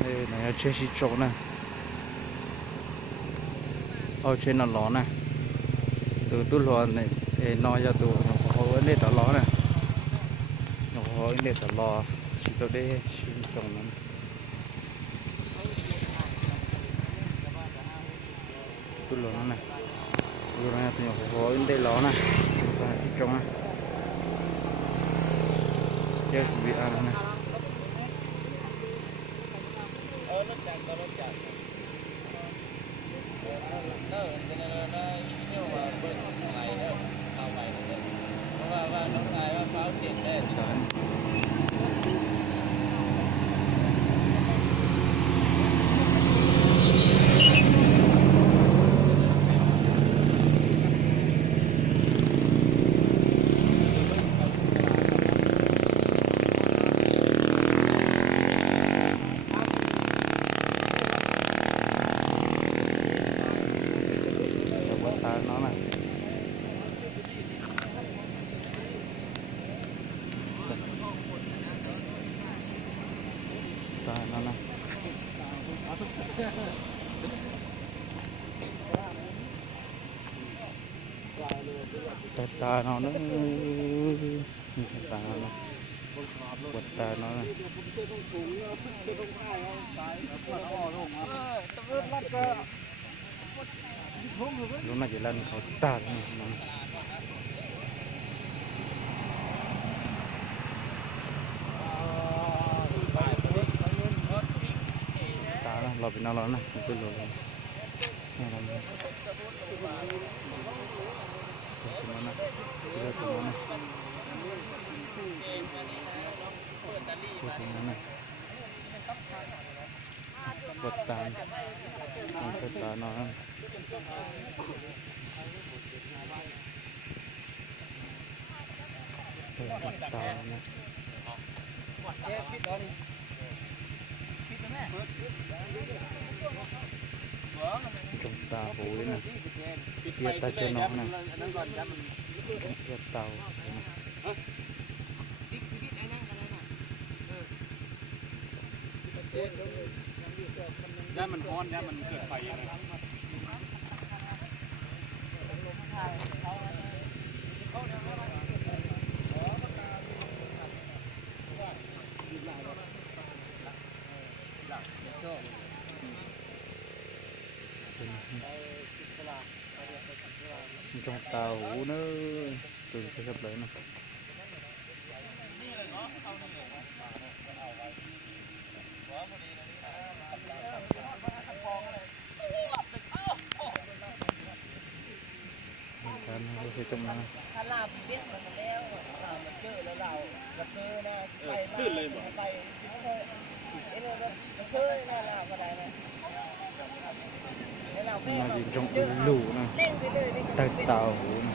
đây này chơi xí chỗ này ở trên nó ló này từ tu lò này để nói cho tụ họ vấn đề đó ló này họ vấn đề đó lò chỉ tôi đây xin chồng nó tu lò nó này tu lò này tụi họ vấn đề ló này trong này chơi bị ăn này nó này ta nó này ta nó nữa ta nó quật ta nó này lúc này chỉ lầnเขาตากตาเราเป็นอะไรนะเป็นอะไรนะกดตาตาน้องตาเนี่ยจงตาหูนะเกียตาเจน้องนะเกียเตาย่ามันร้อนย่ามันเกิดไฟยังไงจงตาหูเนอะตื่นขึ้นกับเลยนะการให้เขาจมน้ำถ้าลาบเบี้ยมันแล้วมันเจอแล้วเรากระเซอร์นะไปไปจิตโคเอ้เนี่ยกระเซอร์นะเราก็ได้นะแล้วเราแม่ มาอยู่จงหลูนะ เล่นไปเลย ตาหูนะ